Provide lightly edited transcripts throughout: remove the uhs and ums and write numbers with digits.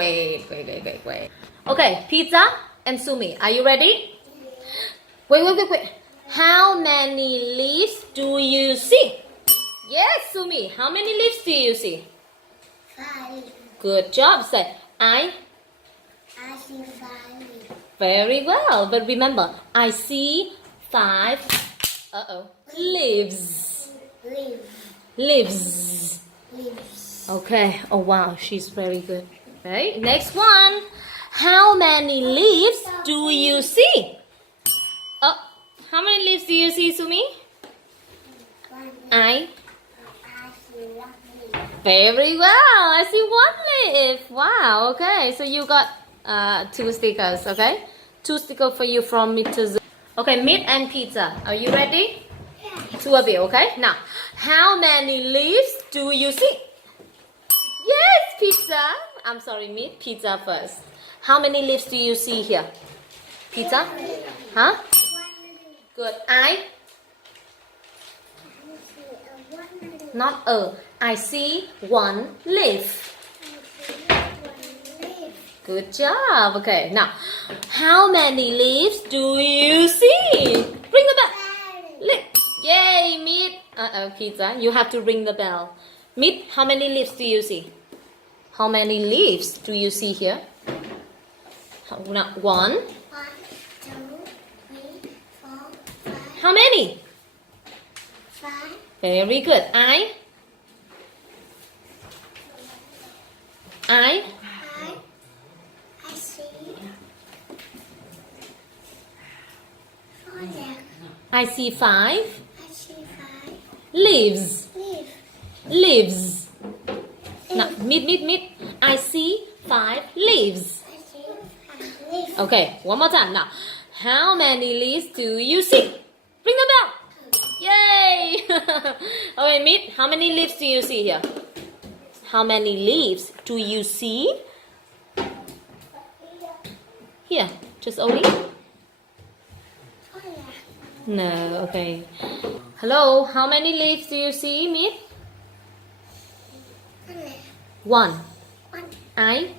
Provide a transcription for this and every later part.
Wait. Okay, pizza and Sumi, are you ready? Wait. How many leaves do you see? Yes, Sumi, how many leaves do you see? 5. Good job. Say, I see 5. Very well. But remember, I see 5 leaves. Leaves. Okay. Oh wow, she's very good. Right. Next one. How many leaves do you see? Oh, how many leaves do you see, Sumi? 1. I. I see 1 leaf. Very well. I see 1 leaf. Wow. Okay. So you got 2 stickers. Okay. 2 stickers for you from me to. Okay. Meat and pizza. Are you ready? Yeah. 2 of you. Okay. Now, how many leaves do you see? Yes, pizza. I'm sorry, meat. Pizza first. How many leaves do you see here? Pizza? Huh? 1 leaf. Good. I see 1 leaf. Not I see 1 leaf. I see 1 leaf. Good job. Okay. Now, how many leaves do you see? Ring the bell. Yay, meat. Pizza. You have to ring the bell. Meat, how many leaves do you see? How many leaves do you see here? Now, 1. 1, 2, 3, 4, 5. How many? 5. Very good. I I see 4 leaf. I see 5 I see 5 leaves. leaf. Leaves. Now, meat. I see 5 leaves. I see 5 leaf. Okay, one more time. Now, how many leaves do you see? Ring the bell. Yay! Okay, meat, how many leaves do you see here? How many leaves do you see? Here, just only? Oh yeah. No, okay. Hello, how many leaves do you see, meat? 1 leaf. 1. 1. I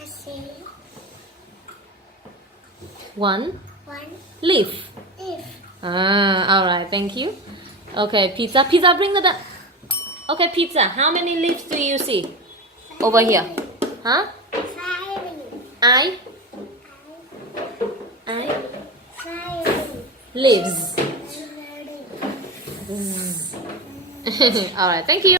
I see 1 1 leaf. leaf. Alright, thank you. Okay, pizza, bring the bell. Okay, pizza, how many leaves do you see? Over here. Huh? 5 leaf. I 5 leaves. leaf. Alright, thank you.